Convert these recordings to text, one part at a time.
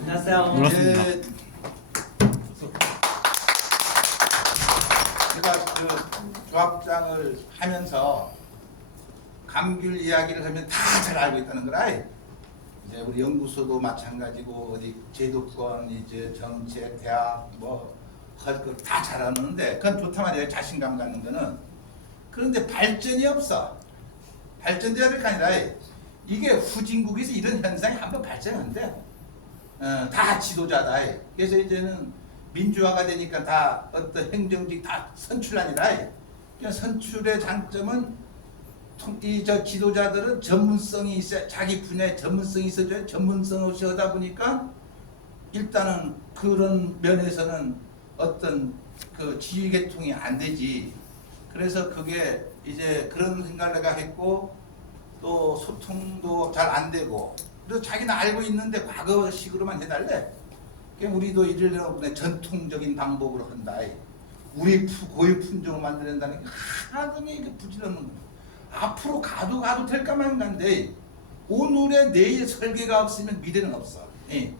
안녕하세요. 눌렀습니다. 제가 그 조합장을 하면서 감귤 이야기를 하면 다 잘 알고 있다는 거라. 이제 우리 연구소도 마찬가지고 어디 제도권 이제 정책 대학 뭐 할 거 다 잘하는데 그건 좋단 말이에요. 자신감 갖는 거는. 그런데 발전이 없어. 발전돼야 될 거 아니라 이게 후진국에서 이런 현상이 한번 발전 안 돼. 다 지도자다. 그래서 이제는 민주화가 되니까 다 어떤 행정직 다 선출아니라. 그냥 선출의 장점은 이 저 지도자들은 전문성이 있어야 자기 분야에 전문성이 있어줘야 전문성 없이 하다 보니까 일단은 그런 면에서는 어떤 그 지휘 계통이 안 되지. 그래서 그게 이제 그런 생각을 내가 했고 또 소통도 잘 안 되고 그래서 자기는 알고 있는데 과거식으로만 해달래. 그러니까 우리도 이러려고 전통적인 방법으로 한다. 우리 고유 품종을 만들어낸다는 게 하나도 이게 부질없는 거야. 앞으로 가도 될까만 간데 오늘의 내일 설계가 없으면 미래는 없어. 예.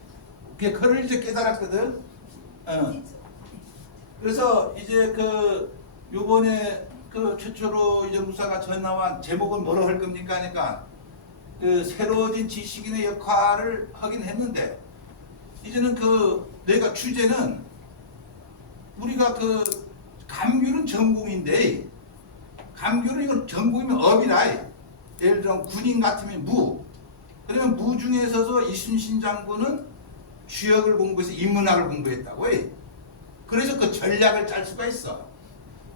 그걸 이제 깨달았거든. 그래서 이제 그 요번에 그 최초로 이제 무사가 전화와 제목은 뭐로 할 겁니까 하니까 그 새로워진 지식인의 역할을 하긴 했는데 이제는 그 내가 주제는 우리가 그 감귤은 전공인데 감귤은 이건 전공이면 업이라. 예를 들어 군인 같으면 무. 그러면 무 중에서도 이순신 장군은 주역을 공부해서 인문학을 공부했다고 해. 그래서 그 전략을 짤 수가 있어.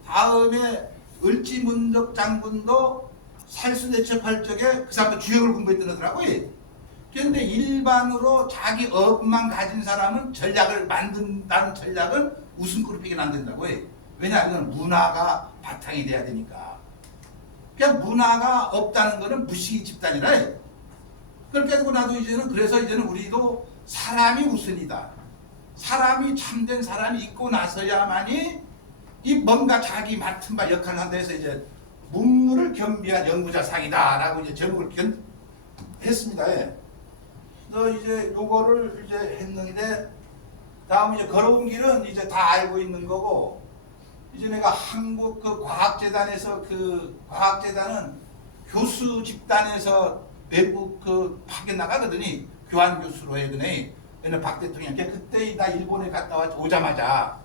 다음에 을지문덕 장군도 살수대첩할 적에 그 사람도 주역을 공부했던 거더라고. 그런데 일반으로 자기 업만 가진 사람은 전략을 만든다는 전략은 웃음그룹에게는 안 된다고 해. 왜냐하면 문화가 바탕이 돼야 되니까. 그냥 문화가 없다는 거는 무식이 집단이라. 그렇게 되고 나도 이제는 그래서 이제는 우리도 사람이 우선이다. 사람이 참된 사람이 있고 나서야만이 이 뭔가 자기 맡은 바 역할을 한다 해서 이제 문물을 겸비한 연구자상이다라고 이제 제목을 했습니다. 그래서 이제 요거를 이제 했는데 다음 이제 걸어온 길은 이제 다 알고 있는 거고. 이제 내가 한국 그 과학재단에서 그 과학재단은 교수 집단에서 외국 그 파견 나가거든요. 교환 교수로 해더니 옛날 박 대통령 그때 나 일본에 갔다 오자마자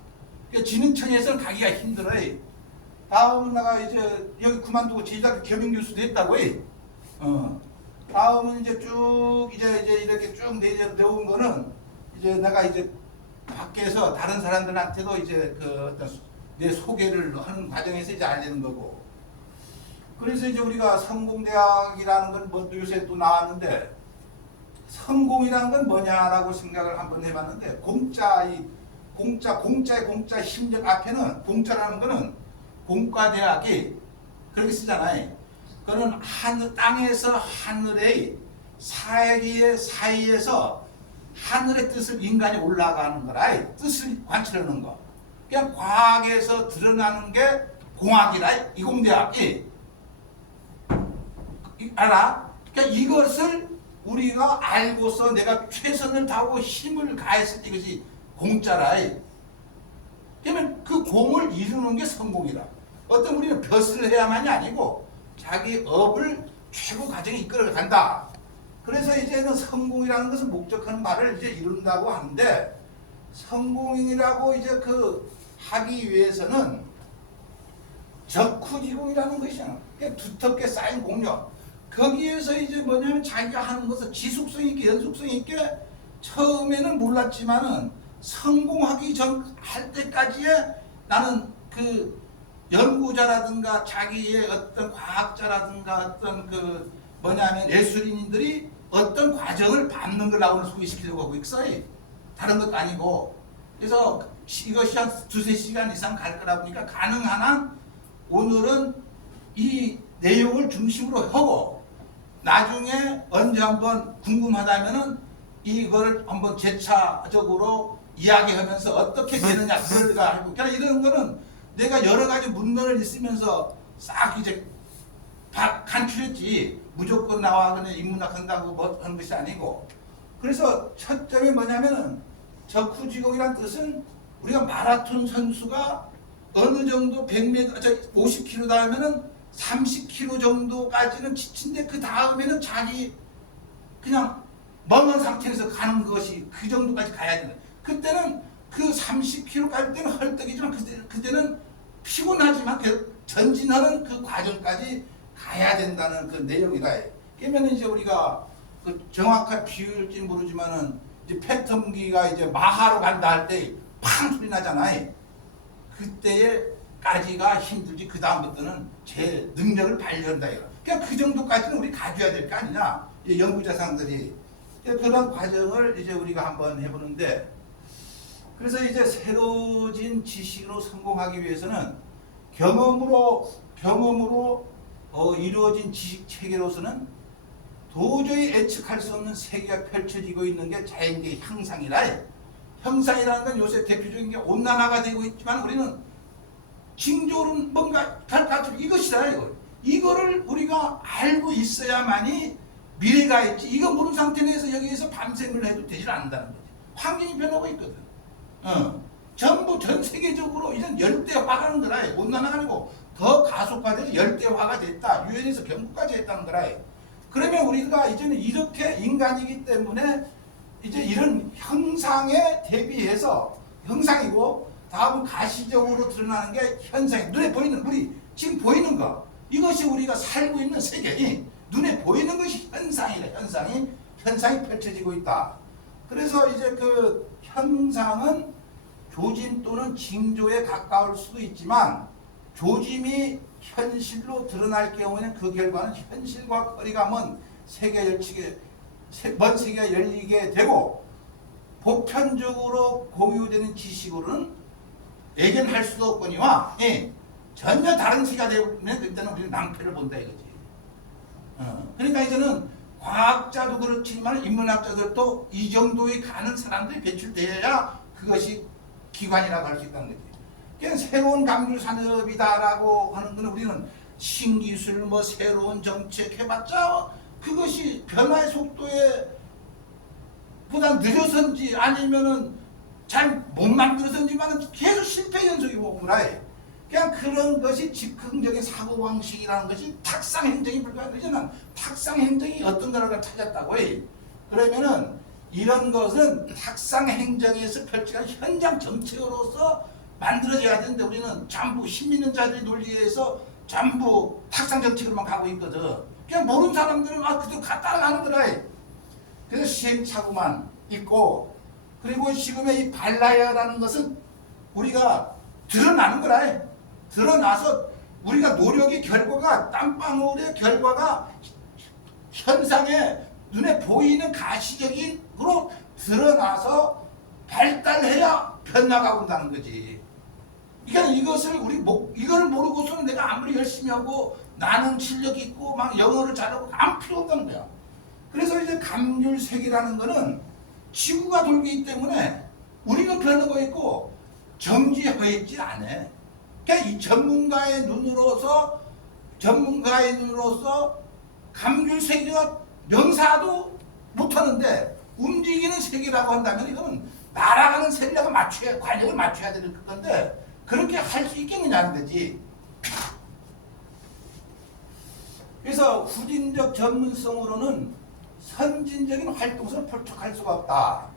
진흥청에서는 가기가 힘들어요. 다음은 내가 이제 여기 그만두고 제주대학교 겸임 교수도 했다고 해. 다음은 이제 쭉 이제 이렇게 쭉 내려온 거는 이제 내가 이제 밖에서 다른 사람들한테도 이제 그 어떤 내 소개를 하는 과정에서 이제 알리는 거고. 그래서 이제 우리가 성공대학이라는 건 뭐 요새 또 나왔는데 성공이라는 건 뭐냐라고 생각을 한번 해봤는데 공짜의 공짜 심적 앞에는 공짜라는 거는 공과대학이 그렇게 쓰잖아요. 그는 땅에서 하늘의 사기의 사이에서 하늘의 뜻을 인간이 올라가는 거라. 뜻을 관찰하는 거. 그냥 과학에서 드러나는 게 공학이라. 이공대학이 알아? 그러니까 이것을 우리가 알고서 내가 최선을 다하고 힘을 가했을 때 이것이 공짜라. 그러면 그 공을 이루는 게 성공이다. 어떤 우리는 벼슬을 해야만이 아니고 자기 업을 최고 과정에 이끌어 간다. 그래서 이제는 성공이라는 것을 목적하는 말을 이제 이룬다고 하는데 성공이라고 이제 그 하기 위해서는 적후지공이라는 것이야. 두텁게 쌓인 공력. 거기에서 이제 뭐냐면 자기가 하는 것을 지속성 있게 연속성 있게 처음에는 몰랐지만은 성공하기 전 할 때까지의 나는 그 연구자라든가 자기의 어떤 과학자라든가 어떤 그 뭐냐면 예술인들이 어떤 과정을 밟는 걸 나오늘 소개시키려고 하고 있어요. 다른 것도 아니고. 그래서 이것이 한 2-3시간 이상 갈 거라 보니까 가능한 한 오늘은 이 내용을 중심으로 하고 나중에 언제 한번 궁금하다면은 이거를 한번 재차적으로 이야기하면서 어떻게 되느냐 그럴까 하고 그러니까 이런 거는 내가 여러 가지 문헌을 있으면서 싹 이제 간추렸지 무조건 나와 그냥 인문학 한다고 뭐 하는 것이 아니고 그래서 첫 점이 뭐냐면은 적후지공이란 뜻은 우리가 마라톤 선수가 어느 정도 100m, 50km 하면은 30km 정도까지는 지친데 그 다음에는 자기 그냥 멍한 상태에서 가는 것이 그 정도까지 가야 된다. 그때는 그 30km 갈 때는 헐떡이지만 그때는 피곤하지만 전진하는 그 과정까지 가야 된다는 그 내용이다. 그러면 이제 우리가 그 정확한 비율일지 모르지만은 이제 폐텀기가 이제 마하로 간다 할 때 팡 소리 나잖아요. 그때까지가 힘들지 그 다음부터는 제 능력을 발휘한다. 그러니까 그 정도까지는 우리 가져야 될 거 아니냐. 연구자상들이 그런 과정을 이제 우리가 한번 해보는데, 그래서 이제 새로진 지식으로 성공하기 위해서는 경험으로 이루어진 지식 체계로서는 도저히 예측할 수 없는 세계가 펼쳐지고 있는 게 자연계의 형상이라. 형상이라는 건 요새 대표적인 게 온난화가 되고 있지만 우리는 징조는 뭔가 갈까지고 이것이다. 이거를 우리가 알고 있어야만이 미래가 있지. 이거 모르는 상태 내에서 여기에서 밤샘을 해도 되질 않는다는 거지. 환경이 변하고 있거든. 전부 전 세계적으로 이런 열대화가는 거라. 온난화가 아니고 더 가속화돼서 열대화가 됐다. 유엔에서 경고까지 했다는 거라. 그러면 우리가 이제는 이렇게 인간이기 때문에 이제 이런 형상에 대비해서, 형상이고 다음은 가시적으로 드러나는 게 현상이, 눈에 보이는, 우리 지금 보이는 거, 이것이 우리가 살고 있는 세계, 눈에 보이는 것이 현상이래. 현상이 펼쳐지고 있다. 그래서 이제 그 형상은 조짐 또는 징조에 가까울 수도 있지만, 조짐이 현실로 드러날 경우에는 그 결과는 현실과 거리가 먼 세계가 열리게 되고, 보편적으로 공유되는 지식으로는 예견할 수도 없거니와 전혀 다른 시가 되면 그때는 우리는 낭패를 본다 이거지. 그러니까 이제는 과학자도 그렇지만 인문학자들도 이 정도에 가는 사람들이 배출되어야 그것이 기관이라고 할 수 있다는 거지. 그냥 새로운 감귤 산업이다라고 하는 것은 우리는 신기술, 새로운 정책 해봤자 그것이 변화의 속도에 보다 느려서인지 아니면은 잘 못 만들어서인지만은 계속 실패 연속이 오구나. 그냥 그런 것이 즉흥적인 사고방식이라는 것이 탁상행정이 불가한 거잖아. 탁상행정이 어떤 거를 찾았다고 해. 그러면은 이런 것은 탁상행정에서 펼쳐간 현장 정책으로서 만들어져야 되는데 우리는 전부 힘있는 자들의 논리에서 전부 탁상 정책으로만 가고 있거든. 그냥 모르는 사람들은 그대로 따라가는 거라. 그래서 시행착오만 있고, 그리고 지금의 이 발라야라는 것은 우리가 드러나는 거라. 드러나서 우리가 노력의 결과가, 땀방울의 결과가 현상에 눈에 보이는 가시적인 으로 드러나서 발달해야 변화가 온다는 거지. 그러니까 이것을 이걸 모르고서는 내가 아무리 열심히 하고 나는 실력 있고 막 영어를 잘하고 아무 필요 없다는 거야. 그래서 이제 감귤색이라는 거는 지구가 돌기 때문에 우리는 변하고 있고 정지해 있지 않아. 그러니까 이 전문가의 눈으로서 감귤색이가 명사도 못하는데 움직이는 색이라고 한다면 이건 날아가는 색이라고 관역을 맞춰야 되는 건데 그렇게 할 수 있겠느냐는 거지. 그래서 후진적 전문성으로는 선진적인 활동성을 포착할 수가 없다.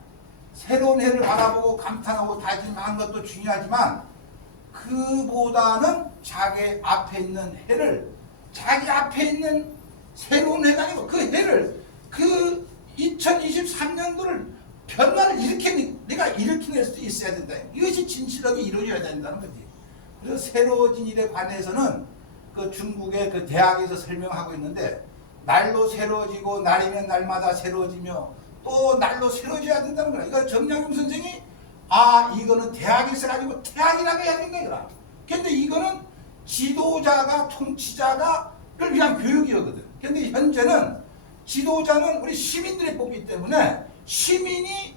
새로운 해를 바라보고 감탄하고 다짐하는 것도 중요하지만 그보다는 자기 앞에 있는 해를, 자기 앞에 있는 새로운 해가 아니고 그 해를, 그 2023년도를 변화를 내가 일으켜낼 수 있어야 된다. 이것이 진실하게 이루어져야 된다는 거지. 그래서 새로워진 일에 관해서는 그 중국의 그 대학에서 설명하고 있는데, 날로 새로워지고 날이면 날마다 새로워지며 또 날로 새로워져야 된다는 거야. 이거 정약용 선생이 이거는 대학에서 가지고 태학이라고 해야 된다 이거라. 근데 이거는 지도자가 통치자가를 위한 교육이거든. 근데 현재는 지도자는 우리 시민들이 뽑기 때문에 시민이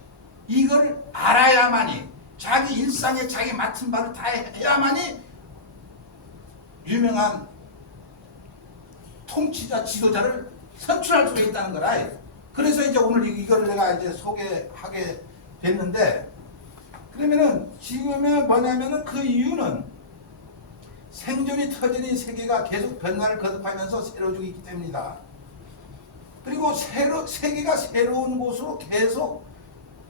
이걸 알아야만이, 자기 일상에 자기 맡은 바를 다 해야만이 유명한 통치자, 지도자를 선출할 수가 있다는 거라. 그래서 이제 오늘 이거를 내가 이제 소개하게 됐는데, 그러면은 지금의 뭐냐면은 그 이유는 생존이 터지는 세계가 계속 변화를 거듭하면서 새로워지고 있기 때문이다. 그리고 세계가 새로운 곳으로 계속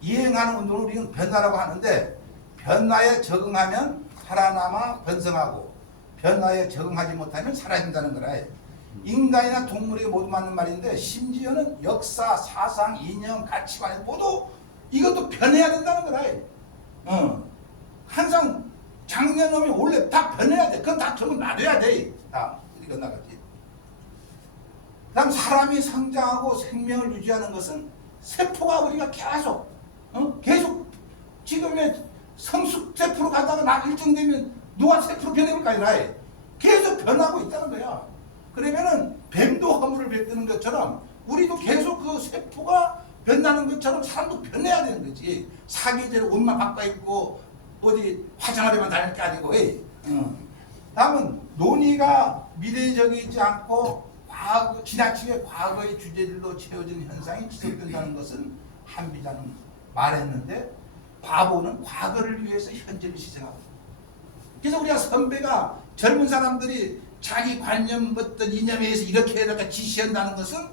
이행하는 운동을 우리는 변화라고 하는데, 변화에 적응하면 살아남아 번성하고 변화에 적응하지 못하면 사라진다는 거라. 인간이나 동물에게 모두 맞는 말인데, 심지어는 역사, 사상, 이념, 가치관 모두 이것도 변해야 된다는 거라. 항상 작년놈이 원래 다 변해야 돼. 그건 다 적응 놔둬야 돼. 다 이건 나가지. 그 다음 사람이 성장하고 생명을 유지하는 것은 세포가 우리가 계속 지금의 성숙 세포로 가다가 나 일정 되면 누가 세포로 변해볼까 이라. 계속 변하고 있다는 거야. 그러면은 뱀도 허물을 뱉는 것처럼 우리도 계속 그 세포가 변하는 것처럼 사람도 변해야 되는 거지. 사계절 옷만 바꿔 입고 어디 화장하려면 다닐 게 아니고. 다음은 논의가 미래적이지 않고 지나치게 과거의 주제들로 채워진 현상이 지속된다는 것은 한비자는 말했는데, 바보는 과거를 위해서 현재를 희생하고. 그래서 우리가 선배가 젊은 사람들이 자기 관념 어떤 이념에 의해서 이렇게 지시한다는 것은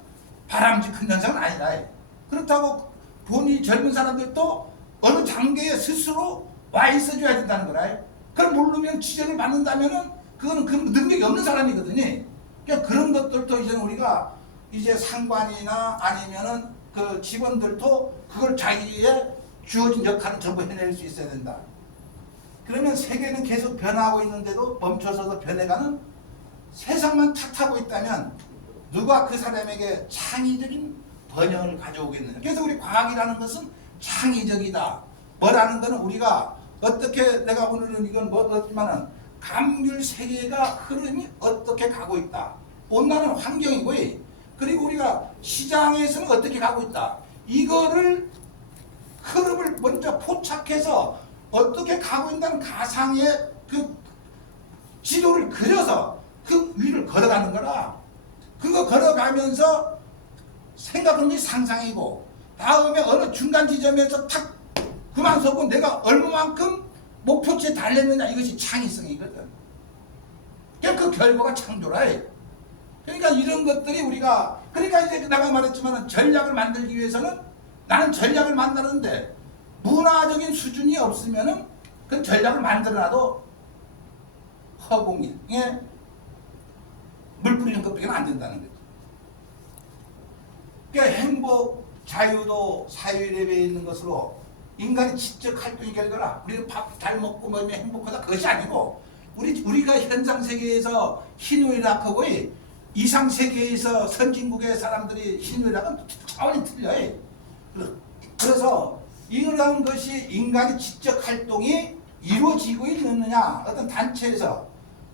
바람직한 현상은 아니다. 그렇다고 본인 젊은 사람들도 어느 단계에 스스로 와 있어줘야 된다는 거라. 그걸 모르면 지적을 받는다면은 그거는 그 능력이 없는 사람이거든요. 그러니까 그런 것들도 이제 우리가 이제 상관이나 아니면은 그 직원들도 그걸 자기의 주어진 역할을 전부 해낼 수 있어야 된다. 그러면 세계는 계속 변하고 있는데도 멈춰서도 변해가는 세상만 탓하고 있다면 누가 그 사람에게 창의적인 번영을 가져오겠느냐. 그래서 우리 과학이라는 것은 창의적이다. 뭐라는 거는 우리가 어떻게, 내가 오늘은 이건 뭐었지만은 감귤 세계가 흐름이 어떻게 가고 있다. 온난화는 환경이고, 그리고 우리가 시장에서는 어떻게 가고 있다. 이거를 흐름을 먼저 포착해서 어떻게 가고 있다는 가상의 그 지도를 그려서 그 위를 걸어가는 거라. 그거 걸어가면서 생각하는 게 상상이고, 다음에 어느 중간 지점에서 탁 그만 서고 내가 얼마만큼 목표치에 달렸느냐, 이것이 창의성이거든. 그러니까 그 결과가 창조라. 그러니까 이런 것들이 우리가, 그러니까 이제 내가 말했지만 전략을 만들기 위해서는 나는 전략을 만드는데 문화적인 수준이 없으면은 그 전략을 만들어놔도 허공에 물 뿌리는 것밖에 안 된다는 거죠. 그러니까 행복, 자유도 사유레벨에 있는 것으로 인간이 지적 활동이 결과라. 우리는 밥 잘 먹고 뭐면 행복하다, 그것이 아니고 우리가 현상 세계에서 희노애락하고 이상 세계에서 선진국의 사람들이 희노애락은 차원이 틀려요. 그래서 이러한 것이 인간의 지적 활동이 이루어지고 있느냐, 어떤 단체에서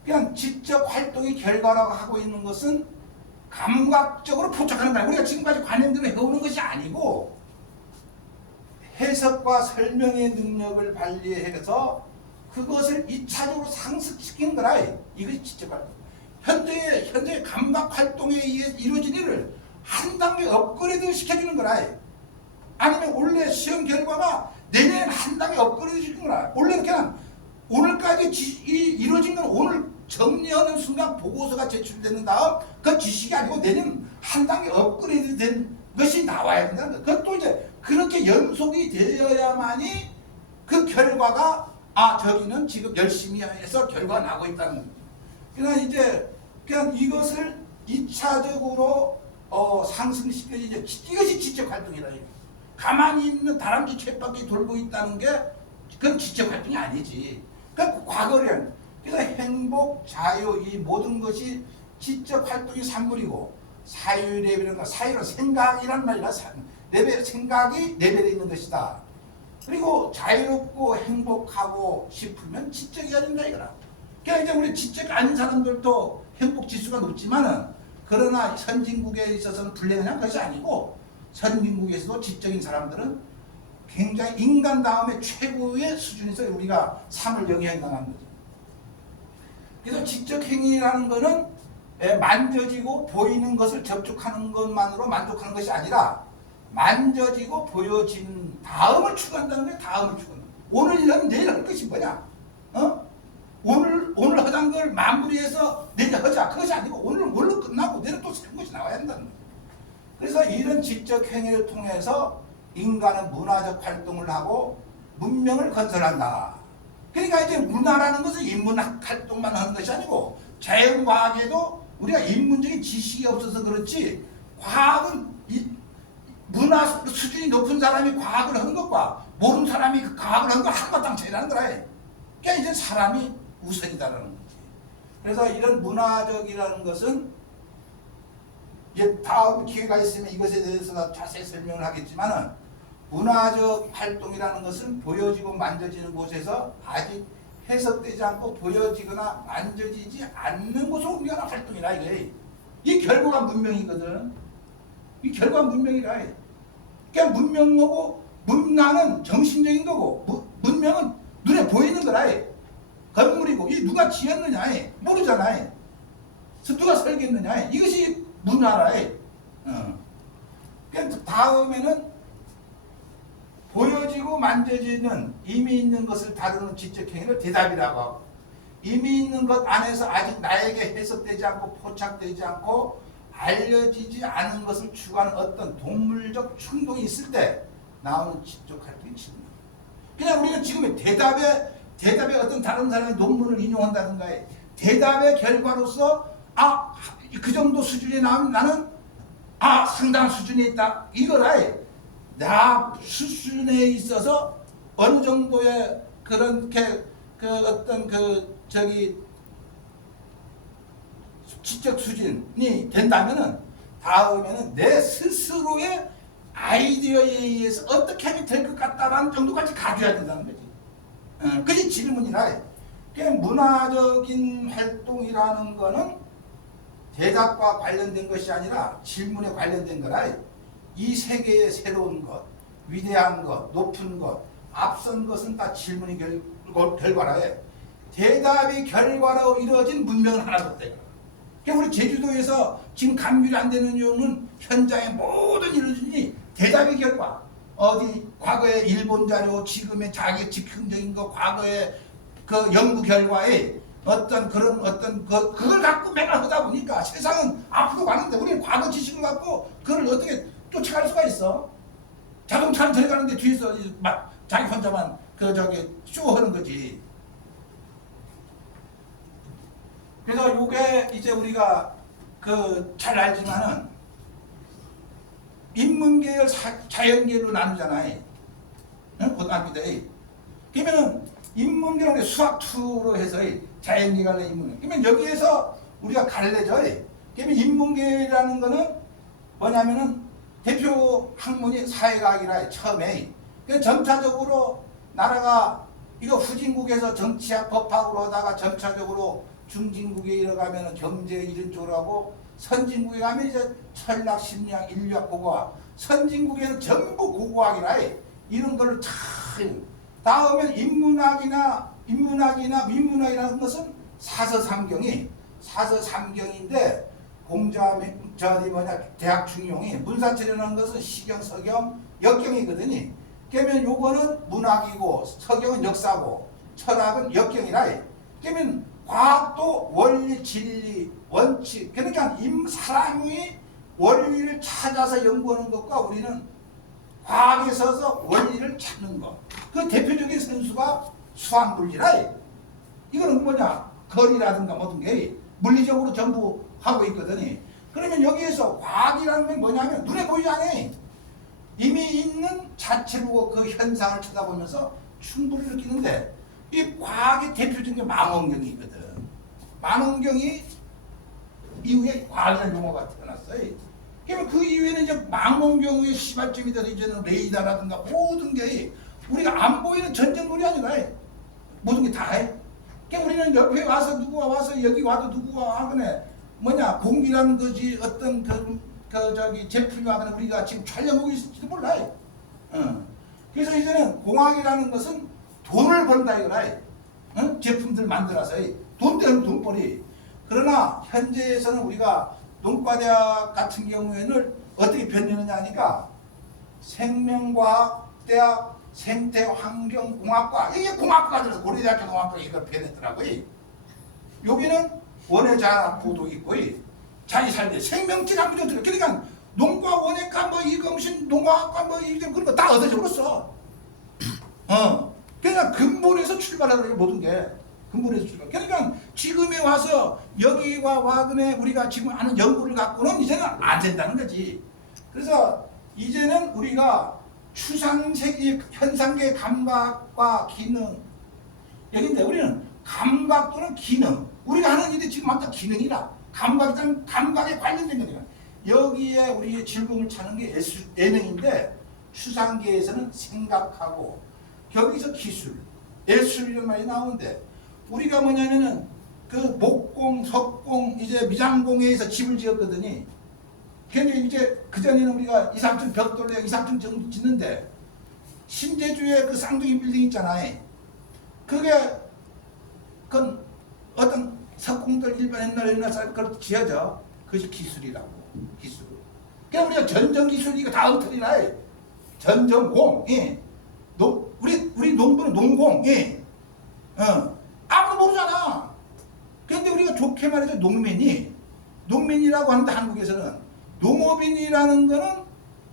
그냥 지적 활동이 결과라고 하고 있는 것은 감각적으로 포착하는 거야. 우리가 지금까지 관념대로 해오는 것이 아니고 해석과 설명의 능력을 발휘해서 그것을 2차적으로 상승시키는 거라. 이것이 지적 활동. 현재의 감각 활동에 의해 이루어진 일을 한 단계 업그레이드 시켜주는 거라. 아니면 원래 시험 결과가 내년 한 단계 업그레이드 시키는 거라. 원래는 그냥 오늘까지 이루어진 건 오늘 정리하는 순간 보고서가 제출되는 다음 그 지식이 아니고 내년 한 단계 업그레이드 된 것이 나와야 된다는 거야. 그것도 이제 그렇게 연속이 되어야만이 그 결과가 저기는 지금 열심히 해서 결과가 나고 있다는 거죠. 그러니까 이제 그냥 이것을 2차적으로 상승시켜 이것이 지적 활동이라. 가만히 있는 다람쥐 쳇바퀴 돌고 있다는 게 그건 지적 활동이 아니지. 그러니까 과거를, 그래서 행복, 자유, 이 모든 것이 지적 활동의 산물이고, 사유 레벨이라는 거, 사유는 생각이란 말이라, 생각이 레벨에 있는 것이다. 그리고 자유롭고 행복하고 싶으면 지적이어야 된다 이거라. 그러니까 이제 우리 지적 아닌 사람들도 행복 지수가 높지만은, 그러나 선진국에 있어서는 불행한 것이 아니고, 선진국에서도 지적인 사람들은 굉장히 인간 다음에 최고의 수준에서 우리가 상을 영위해 나가는 거죠. 그래서 지적 행위라는 것은 만져지고 보이는 것을 접촉하는 것만으로 만족하는 것이 아니라 만져지고 보여진 다음을 추구한다는 거야. 다음을 추구한다. 오늘 일하면 내일 할 것이 뭐냐? 오늘 하던 걸 마무리해서 내일 하자. 그것이 아니고 오늘은 끝나고 내일 또 새로운 것이 나와야 한다는 거야. 그래서 이런 지적 행위를 통해서 인간은 문화적 활동을 하고 문명을 건설한다. 그러니까 이제 문화라는 것은 인문학 활동만 하는 것이 아니고 자연과학에도 우리가 인문적인 지식이 없어서 그렇지 과학은 문화 수준이 높은 사람이 과학을 하는 것과 모르는 사람이 그 과학을 하는 거 한바탕 차이라는 거라. 그러니까 이제 사람이 우선이다라는 거지. 그래서 이런 문화적이라는 것은 이제 다음 기회가 있으면 이것에 대해서 자세히 설명을 하겠지만은 문화적 활동이라는 것은 보여지고 만져지는 곳에서 아직 해석되지 않고 보여지거나 만져지지 않는 곳으로 우리가 활동이라 이게. 이 결과가 문명이거든. 이 결과가 문명이라. 그러니까 문명하고 문화는 정신적인 거고 문명은 눈에 보이는 거라. 건물이고 이 누가 지었느냐 모르잖아. 누가 설계했느냐 이것이 문화라. 그러니까 다음에는 보여지고 만져지는 이미 있는 것을 다루는 지적 행위를 대답이라고 하고 이미 있는 것 안에서 아직 나에게 해석되지 않고 포착되지 않고 알려지지 않은 것을 추구하는 어떤 동물적 충동이 있을 때 나오는 지적 활동이 질문. 그냥 우리가 지금 대답에 어떤 다른 사람의 논문을 인용한다든가 대답의 결과로서 그 정도 수준이 나오면 나는 상당한 수준에 있다 이거라. 나 수준에 있어서 어느 정도의 그렇게 어떤 지적 수준이 된다면은 다음에는 내 스스로의 아이디어에 의해서 어떻게 하면 될 것 같다라는 정도까지 가져야 된다는 거지. 그게 질문이라. 그러니까 문화적인 활동이라는 거는 대답과 관련된 것이 아니라 질문에 관련된 거라. 이 세계의 새로운 것, 위대한 것, 높은 것, 앞선 것은 다 질문이 결과라 해. 대답이 결과로 이루어진 문명은 하나도 없다. 그러니까 우리 제주도에서 지금 감귤이 안 되는 이유는 현장의 모든 이루어진이 대답의 결과. 어디 과거의 일본 자료, 지금의 자기 즉흥적인 거, 과거의 그 연구 결과에 그걸 갖고 맨날 하다 보니까 세상은 앞으로 가는데 우리는 과거 지식을 갖고 그걸 어떻게 쫓아갈 수가 있어? 자동차는 들어가는데 뒤에서 막 자기 혼자만 쇼하는 거지. 그래서 요게 이제 우리가 잘 알지만은 인문계열 자연계열로 나누잖아요. 고등학교 때. 그러면은 인문계열은 수학2로 해서 자연계 갈래 인문계. 그러면 여기에서 우리가 갈래죠. 그러면 인문계라는 거는 뭐냐면은 대표 학문이 사회과학이라 처음에. 그래서 점차적으로 나라가 이거 후진국에서 정치학 법학으로 하다가 점차적으로 중진국에 이어가면 경제 이런 쪽으로 하고 선진국에 가면 이제 철학, 심리학, 인류학, 고고학. 선진국에는 전부 고고학이라 이런 걸 잘. 다음에 인문학이나 민문학이라는 것은 사서삼경인데 대학 중용이 문사철이라는 것은 시경, 서경, 역경이거든요. 그러면 요거는 문학이고 서경은 역사고 철학은 역경이라. 그러면 과학도 원리, 진리, 원칙. 그러니까 사람이 원리를 찾아서 연구하는 것과 우리는 과학에 서서 원리를 찾는 것. 그 대표적인 선수가 수학물리라. 이거는 뭐냐? 거리라든가 모든 게 물리적으로 전부 하고 있거든요. 그러면 여기에서 과학이라는 건 뭐냐면 눈에 보이지 않아. 이미 있는 자체를 보고 그 현상을 쳐다보면서 충분히 느끼는데 이 과학의 대표적인 게 망원경이 있거든. 망원경이 이후에 과학이라는 용어가 태어났어요. 그러면 그 이후에는 이제 망원경의 시발점이 돼서 이제는 레이더라든가 모든 게 우리가 안 보이는 전쟁놀이 아니라 모든 게 다 해. 그러니까 우리는 옆에 와서 누구가 와서 여기 와도 누구가 하거나 공기라는 것이 어떤 제품이 와거나 우리가 지금 촬영하고 있을지도 몰라요. 그래서 이제는 공학이라는 것은 돈을 번다 이거라. 제품들 만들어서 돈 되는 돈벌이. 그러나 현재에서는 우리가 농과대학 같은 경우에는 어떻게 변리느냐 하니까 생명과학대학 생태환경공학과, 이게 공학과가 들어서 고려대학교 공학과 이걸 변했더라고요. 여기는 원예자학부도 있고 자기살대 생명체가 무조 들어. 그러니까 농과 원예과 뭐 이검신 농화학과 뭐 이게 그런 거 다 얻어져 버렸어. 그러니까 근본에서 출발하는 게 모든 게 근본에서 출발. 그러니까 지금에 와서 여기와 와근에 우리가 지금 하는 연구를 갖고는 이제는 안 된다는 거지. 그래서 이제는 우리가 추상세계 현상계 감각과 기능, 여기인데 우리는 감각 또는 기능, 우리가 하는 일이 지금 완전 기능이라 감각이란 감각에 관련된 거니까 여기에 우리의 즐거움을 찾는 게 예능인데 추상계에서는 생각하고 여기서 기술, 예술이라는 말이 나오는데 우리가 뭐냐면은 그 목공, 석공, 이제 미장공예에서 집을 지었거든요. 근데 이제 그전에는 우리가 2, 3층 벽돌로 2, 3층 정도 짓는데 신제주의 그 쌍둥이 빌딩 있잖아요. 그게 그 어떤 석공들 일반 옛날 사람 그렇게 지어져. 그것이 기술이라고. 기술. 그러니까 우리가 전정기술 이거 다 엉터리라. 전정공. 예. 우리 농부는 농공. 예. 아무도 모르잖아. 그런데 우리가 좋게 말해서 농민이라고 하는데 한국에서는 농업인이라는 거는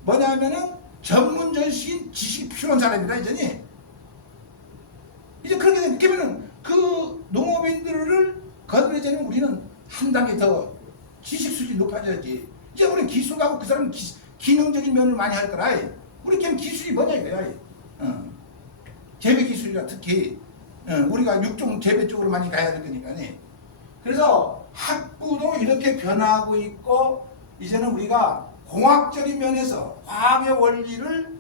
뭐냐면은 전문적인 지식이 필요한 사람이라 이제니. 이제 그렇게 되면은 그 농업인들을 거들어지는 우리는 한 단계 더 지식 수준이 높아져야지. 이제 우리 기술하고 그 사람은 기능적인 면을 많이 할 거라. 우리 걔는 기술이 뭐냐 이거야. 재배 기술이라 특히 우리가 육종 재배 쪽으로 많이 가야 될 거니까. 그래서 학부도 이렇게 변하고 있고 이제는 우리가 공학적인 면에서 과학의 원리를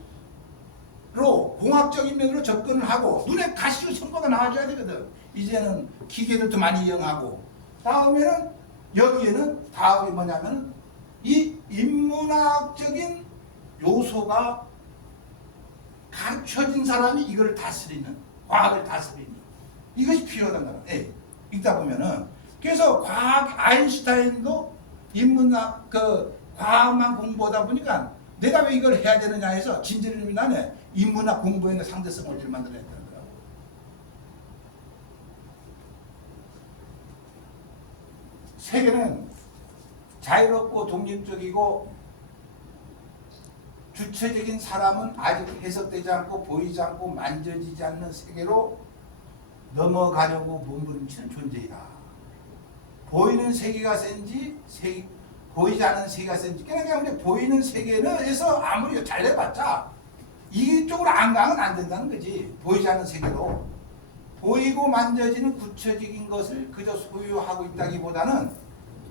공학적인 면으로 접근을 하고 눈에 가시로 성과가 나와줘야 되거든. 이제는 기계들도 많이 이용하고 다음에는 여기에는 다음이 뭐냐면 이 인문학적인 요소가 가르쳐진 사람이 이걸 다스리는 과학을 다스리는 이것이 필요하단 말이야. 읽다 보면은 그래서 과학 아인슈타인도 인문학 그 과학만 공부하다 보니까 내가 왜 이걸 해야 되느냐 해서 진지를 나네 인문학 공부에는 상대성 원리를 만들어냈다는 거야. 세계는 자유롭고 독립적이고 주체적인 사람은 아직 해석되지 않고 보이지 않고 만져지지 않는 세계로 넘어가려고 몸부림치는 존재이다. 보이는 세계가 센지 보이지 않는 세계가 센지 그러니까 근데 보이는 세계에서 아무리 잘 해봤자 이쪽으로 안 가면 안 된다는 거지. 보이지 않는 세계로 보이고 만져지는 구체적인 것을 그저 소유하고 있다기보다는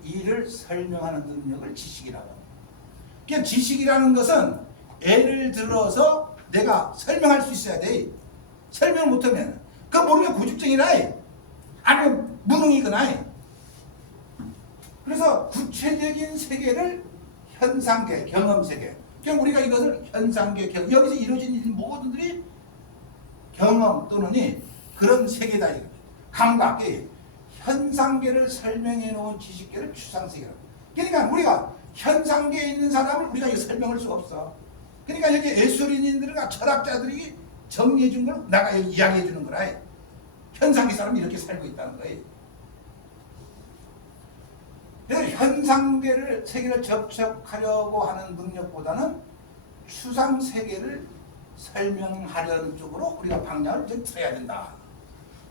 이를 설명하는 능력을 지식이라고 합니다. 그러니까 지식이라는 것은 예를 들어서 내가 설명할 수 있어야 돼. 설명을 못하면 그거 모르면 고집증이나 아니면 무능이거나. 그래서 구체적인 세계를 현상계, 경험세계. 그냥 우리가 이것을 현상계, 경험, 여기서 이루어진 모든들이 경험 또는 그런 세계다. 감각이 현상계를 설명해 놓은 지식계를 추상세계라고. 그러니까 우리가 현상계에 있는 사람을 우리가 이거 설명할 수가 없어. 그러니까 여기 예술인들과 철학자들이 정리해 준 걸 나가 이야기해 주는 거라. 현상계 사람이 이렇게 살고 있다는 거예요. 그래서 현상계를 세계를 접촉하려고 하는 능력보다는 추상 세계를 설명하려는 쪽으로 우리가 방향을 좀 틀어야 된다.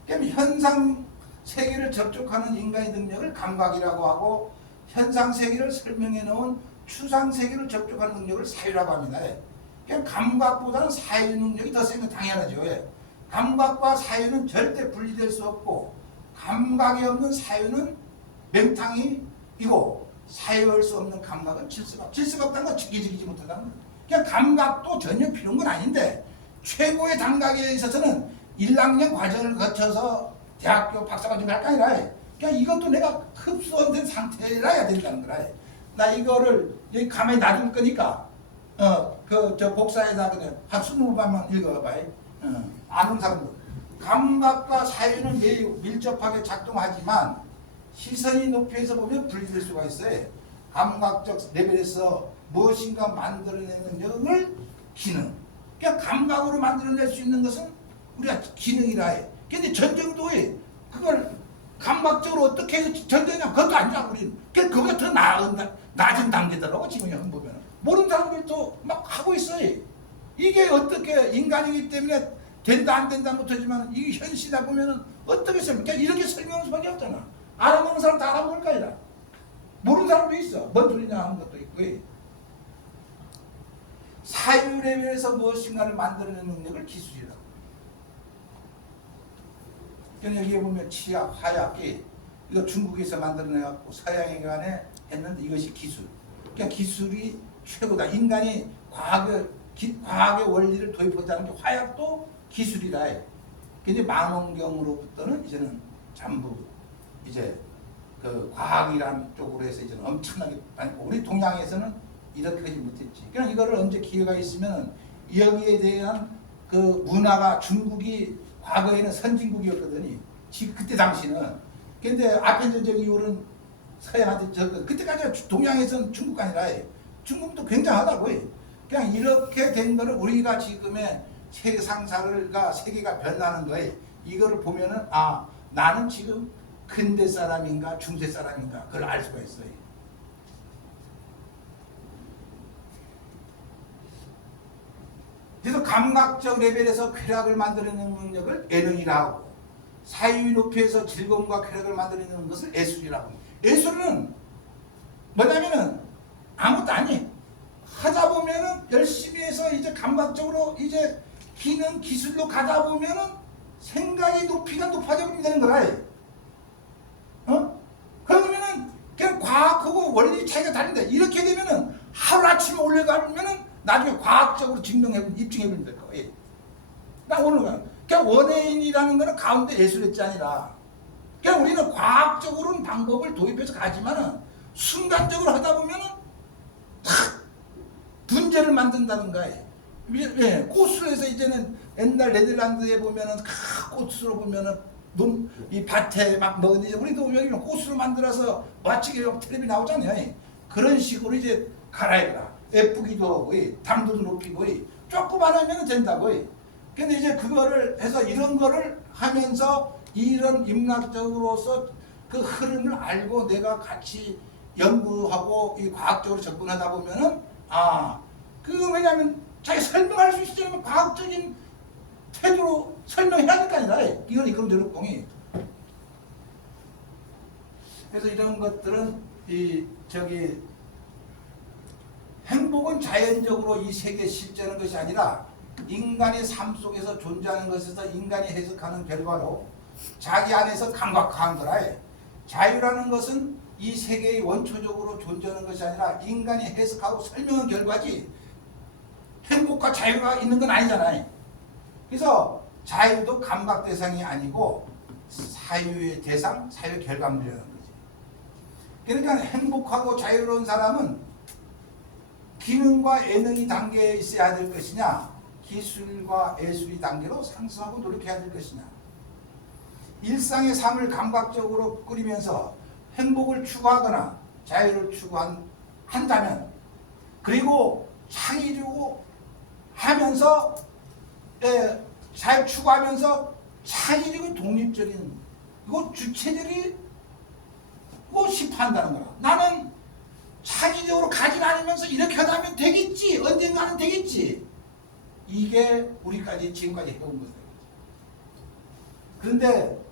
그럼 현상 세계를 접촉하는 인간의 능력을 감각이라고 하고 현상 세계를 설명해 놓은 추상 세계를 접촉하는 능력을 사유라고 합니다. 그럼 감각보다는 사유 능력이 더 센 건 당연하죠. 감각과 사유는 절대 분리될 수 없고 감각이 없는 사유는 맹탕이고 사유할 수 없는 감각은 질서가 없다는 건 지키지 못하다는 거예요. 그냥 감각도 전혀 필요한 건 아닌데 최고의 감각에 있어서는 1학년 과정을 거쳐서 대학교 박사과정 갈 거 아니라 그냥 이것도 내가 흡수된 상태라 해야 된다는 거라. 나 이거를 여기 가만히 놔둘 거니까 저 복사에다 그냥 한 20번만 읽어봐요. 아는 사람들. 감각과 사유는 매우 밀접하게 작동하지만 시선이 높이에서 보면 분리될 수가 있어요. 감각적 레벨에서 무엇인가 만들어내는 능력을 기능. 그냥 감각으로 만들어낼 수 있는 것은 우리가 기능이라 해. 근데 전쟁도에 그걸 감각적으로 어떻게 해서 전쟁이냐 그것도 아니야 우리는. 그거보다 더 낮은 단계더라고 지금 형 보면. 모르는 사람들도 막 하고 있어요. 이게 어떻게 인간이기 때문에 된다 안 된다 못하지만 이 현실이다 보면은 어떻게 설명? 그냥 이렇게 설명할 수밖에 없잖아. 알아보는 사람 다 알아볼 거 아니라. 모르는 사람도 있어. 뭔 소리냐 하는 것도 있고. 사유 레벨에서 무엇인가를 만들어내는 능력을 기술이라고. 그러니까 여기에 보면 치약, 화약이 이거 중국에서 만들어내갖고 서양에 간에 했는데 이것이 기술. 그러니까 기술이 최고다. 인간이 과학의 원리를 도입하자는 게 화약도 기술이라 해. 근데 망원경으로부터는 이제는 전부 이제 그 과학이라는 쪽으로 해서 이제는 엄청나게 많고 우리 동양에서는 이렇게 하지 못했지. 그냥 이거를 언제 기회가 있으면 여기에 대한 그 문화가 중국이 과거에는 선진국이었거든요. 그때 당시는. 근데 아편 전쟁 이후로는 서양한테 그때까지 동양에서는 중국이 아니라 해. 중국도 굉장하다고 해. 그냥 이렇게 된 거를 우리가 지금의 세계 상사가 세계가 변하는 거에 이거를 보면은 아 나는 지금 근대 사람인가 중세 사람인가 그걸 알 수가 있어요. 그래서 감각적 레벨에서 쾌락을 만들어내는 능력을 예능이라 하고 사유 높이에서 즐거움과 쾌락을 만들어내는 것을 예술이라고 합니다. 예술은 뭐냐면은 아무것도 아니에요. 하다 보면은 열심히 해서 이제 감각적으로 이제 기능 기술로 가다 보면은 생각의 높이가 높아져 되는 거라. 그러면은 그냥 과학하고 원리 차이가 다른데 이렇게 되면은 하루아침에 올라가면은 나중에 과학적으로 입증해 버리면 될 거예요. 나 오늘 그냥 원예인이라는 거는 가운데 예술했지 아니라 그냥 우리는 과학적으로는 방법을 도입해서 가지만은 순간적으로 하다 보면은 탁 분재를 만든다는 거예요. 예, 꽃으로 해서 이제는 옛날 네덜란드에 보면은 꽃으로 보면은 이 밭에 막 먹는데 우리도 여기는 꽃으로 만들어서 마치게 텔레비 나오잖아요. 그런 식으로 이제 갈아입라. 예쁘기도 하고 당도도 높이고 조금만 하면 된다고. 근데 이제 그거를 해서 이런 거를 하면서 이런 인문학적으로서 그 흐름을 알고 내가 같이 연구하고 이 과학적으로 접근하다 보면은 그거 왜냐면 자기 설명할 수 있으면 과학적인 태도로 설명해야 될 거 아니라 이건 이런 제로공이. 그래서 이런 것들은 행복은 자연적으로 이 세계에 실제하는 것이 아니라 인간의 삶 속에서 존재하는 것에서 인간이 해석하는 결과로 자기 안에서 감각화한 거라. 자유라는 것은 이 세계의 원초적으로 존재하는 것이 아니라 인간이 해석하고 설명한 결과지 행복과 자유가 있는 건 아니잖아요. 그래서 자유도 감각 대상이 아니고 사유의 대상, 사유의 결과물이라는 거지. 그러니까 행복하고 자유로운 사람은 기능과 예능이 단계에 있어야 될 것이냐 기술과 예술이 단계로 상승하고 노력해야 될 것이냐. 일상의 삶을 감각적으로 꾸리면서 행복을 추구하거나 자유를 추구한다면 그리고 창의적으로 하면서 잘 추구하면서 창의적인 독립적인 이거 주체적이 시판한다는 거야. 나는 창의적으로 가진 않으면서 이렇게 하다 하면 되겠지. 언젠가는 되겠지. 이게 우리까지 지금까지 해온 거예요. 그런데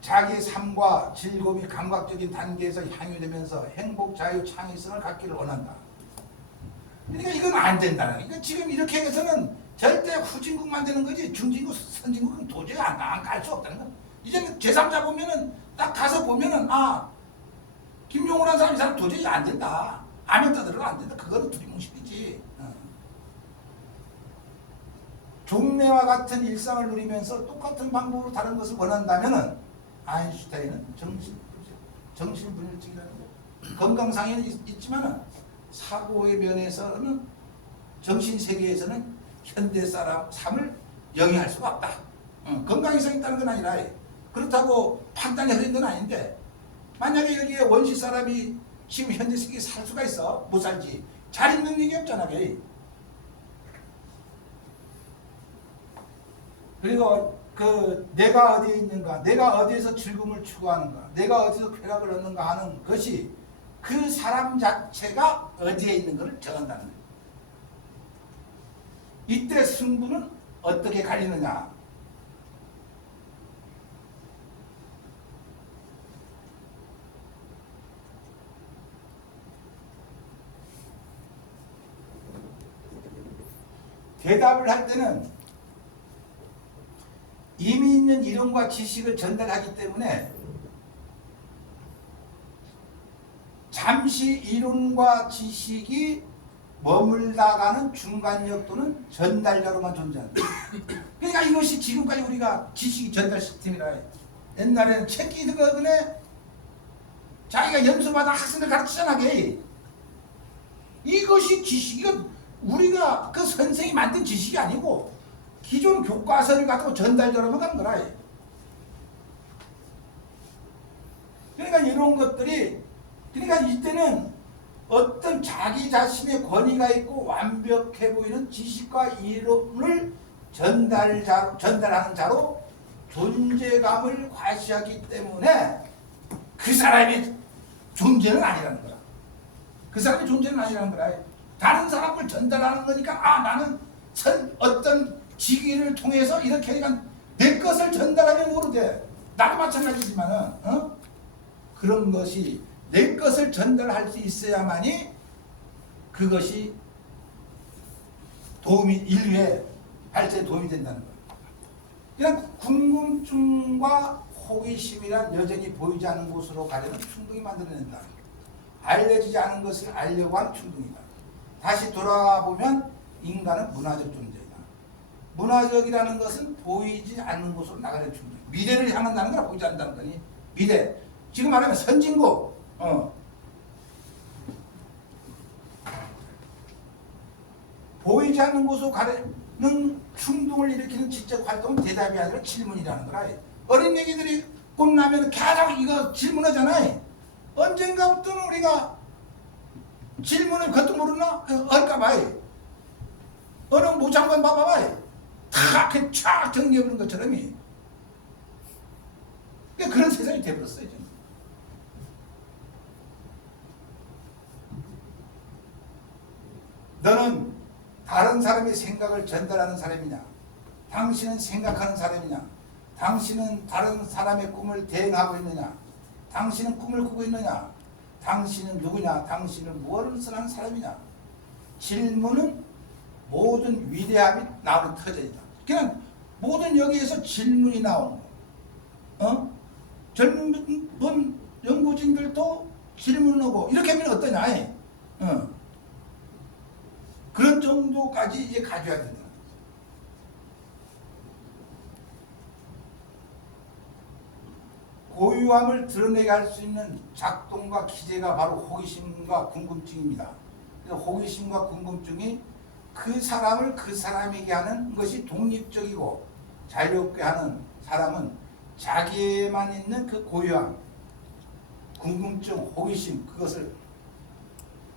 자기 삶과 즐거움이 감각적인 단계에서 향유되면서 행복, 자유, 창의성을 갖기를 원한다. 그러니까 이건 안 된다는 거예요. 그러니까 지금 이렇게 해서는 절대 후진국만 되는 거지 중진국, 선진국은 도저히 안 갈 수 없다는 거예요. 이제는 제3자 보면은 딱 가서 보면은 김용호라는 사람이 사람 도저히 안 된다. 아멘따들은 안 된다. 그거는 두리뭉실이지. 종래와 같은 일상을 누리면서 똑같은 방법으로 다른 것을 원한다면은 아인슈타인은 정신분열증이라는 거. 건강상에는 있지만은 사고의 면에서는 정신세계에서는 현대 사람 삶을 영위할 수가 없다. 건강 이상이 있다는 건 아니라 그렇다고 판단이 흐린 건 아닌데 만약에 여기에 원시 사람이 지금 현재 세계에 살 수가 있어? 못 살지. 자립 능력이 없잖아. 그리고 그 내가 어디에 있는가, 내가 어디에서 즐거움을 추구하는가, 내가 어디서 쾌락을 얻는가 하는 것이 그 사람 자체가 어디에 있는 것을 정한다는 거예요. 이때 승부는 어떻게 갈리느냐? 대답을 할 때는 이미 있는 이론과 지식을 전달하기 때문에 잠시 이론과 지식이 머물다가는 중간역 또는 전달자로만 존재한다. 그러니까 이것이 지금까지 우리가 지식이 전달 시스템이라 해요. 옛날에는 책기 듣거든에 자기가 연수받아 학생들 가르치잖아. 이것이 지식, 이건 우리가 그 선생이 만든 지식이 아니고 기존 교과서를 갖고 전달자로만 가는 거라. 그러니까 이런 것들이, 그러니까 이때는 어떤 자기 자신의 권위가 있고 완벽해 보이는 지식과 이론을 전달하는 자로 존재감을 과시하기 때문에 그 사람의 존재는 아니라는 거라. 그 사람의 존재는 아니라는 거라. 다른 사람을 전달하는 거니까 나는 어떤 직위를 통해서 이렇게 하니까 내 것을 전달하면 모르대. 나도 마찬가지지만은 그런 것이 내 것을 전달할 수 있어야만이 그것이 인류의 발전에 도움이 된다는 거예요. 그냥 궁금증과 호기심이란 여전히 보이지 않는 곳으로 가려면 충동이 만들어낸다. 알려지지 않은 것을 알려고 하는 충동이다. 다시 돌아보면 인간은 문화적 존재이다. 문화적이라는 것은 보이지 않는 곳으로 나가는 충동. 미래를 향한다는 거라 보이지 않는다는 거니. 미래. 지금 말하면 선진국. 보이지 않는 곳으로 가는 충동을 일으키는 지적 활동은 대답이 아니라 질문이라는 거라. 어린 애기들이 꽃나면 계속 이거 질문하잖아요. 언젠가부터는 우리가 질문을 그것도 모르나? 할까봐요. 어느 모장관 봐봐봐요. 다 이렇게 쫙 정리해버린 것처럼. 그런 세상이 돼버렸어요. 지금. 너는 다른 사람의 생각을 전달하는 사람이냐? 당신은 생각하는 사람이냐? 당신은 다른 사람의 꿈을 대행하고 있느냐? 당신은 꿈을 꾸고 있느냐? 당신은 누구냐? 당신은 무엇을 하는 사람이냐? 질문은 모든 위대함이 나오는 터전이다. 그냥 모든 여기에서 질문이 나오는 거. 젊은 연구진들도 질문하고 이렇게 하면 어떠냐? 그런 정도까지 이제 가져야 된다. 고유함을 드러내게 할 수 있는 작동과 기제가 바로 호기심과 궁금증입니다. 호기심과 궁금증이 그 사람을 그 사람에게 하는 것이 독립적이고 자유롭게 하는 사람은 자기에만 있는 그 고유함, 궁금증, 호기심, 그것을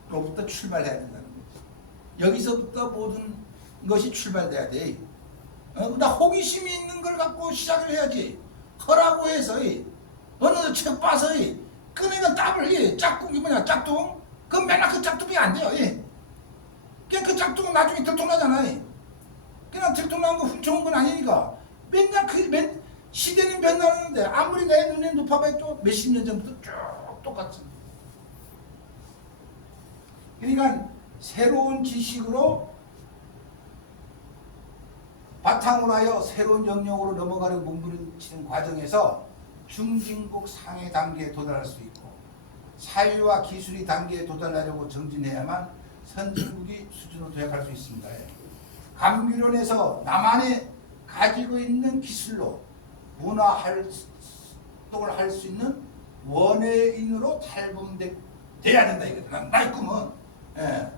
로부터 출발해야 된다는 거죠. 여기서부터 모든 것이 출발돼야 돼. 나 호기심이 있는 걸 갖고 시작을 해야지. 허라고 해서 어느 책 봐서 꺼내가 답을 짝꿍이 뭐냐 짝퉁? 그럼 맨날 그 짝퉁이 안 돼요. 그냥 그 짝퉁은 나중에 들통나잖아요. 그냥 들통난 거 훔쳐온 건 아니니까 맨날 시대는 변하는데 아무리 내 눈에 높아봐도 몇십 년 전부터 쭉 똑같습니다. 그러니까 새로운 지식으로 바탕으로 하여 새로운 영역으로 넘어가려고 몸부림치는 과정에서 중진국 상해 단계에 도달할 수 있고 사회와 기술이 단계에 도달하려고 정진해야만 선진국이 수준으로 도약할 수 있습니다. 감귤원에서 나만의 가지고 있는 기술로 문화 활동을 할 수 있는 원예인으로 탈범돼야 된다 이거죠. 나의 꿈은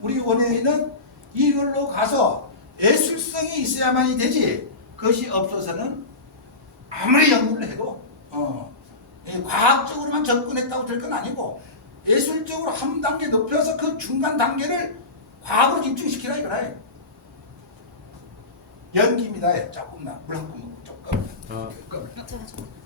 우리 원예인은 이걸로 가서 예술성이 있어야만이 되지 그것이 없어서는 아무리 연구를 해도 과학적으로만 접근했다고 될 건 아니고 예술적으로 한 단계 높여서 그 중간 단계를 과학으로 집중시키라 이거라. 연기입니다. 조금 물 한 번 먹고. 아, 잠깐.